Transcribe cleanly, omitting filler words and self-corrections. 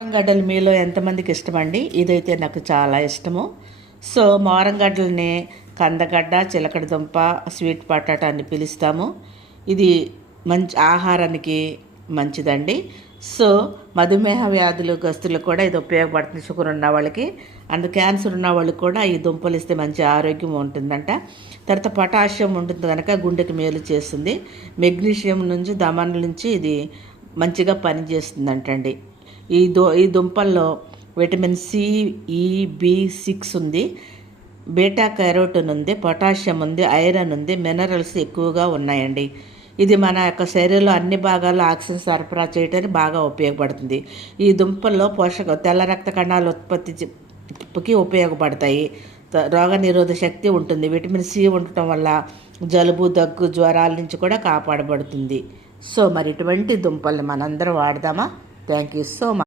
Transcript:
గడ్డలు మీలో ఎంతమందికి ఇష్టమండి? ఇదైతే నాకు చాలా ఇష్టము. సో మోరంగడ్డలని కందగడ్డ, చిలకడ దుంప, స్వీట్ పొటాటో అని పిలుస్తాము. ఇది మంచి ఆహారానికి మంచిదండి. సో మధుమేహ వ్యాధులు కూడా ఇది ఉపయోగపడుతుంది. షుగర్ ఉన్న వాళ్ళకి అండ్ క్యాన్సర్ ఉన్న వాళ్ళకి కూడా ఈ దుంపలు ఇస్తే మంచి ఆరోగ్యం ఉంటుందంట. తర్వాత పొటాషియం ఉంటుంది కనుక గుండెకి మేలు చేస్తుంది. మెగ్నీషియం నుంచి దమనుల నుంచి ఇది మంచిగా పనిచేస్తుందంటండి. ఈ దుంపల్లో విటమిన్ సి, ఈ, బి6 ఉంది, బీటా కెరోటిన్ ఉంది, పొటాషియం ఉంది, ఐరన్ ఉంది, మినరల్స్ ఎక్కువగా ఉన్నాయండి. ఇది మన యొక్క శరీరంలో అన్ని భాగాల్లో ఆక్సిజన్ సరఫరా చేయడానికి బాగా ఉపయోగపడుతుంది. ఈ దుంపల్లో తెల్ల రక్త కణాల ఉత్పత్తికి ఉపయోగపడతాయి. రోగ నిరోధక శక్తి ఉంటుంది. విటమిన్ సి ఉండటం వల్ల జలుబు, దగ్గు, జ్వరాల నుంచి కూడా కాపాడబడుతుంది. సో మరి ఇటువంటి దుంపల్ని మనందరం వాడదామా? Thank you so much.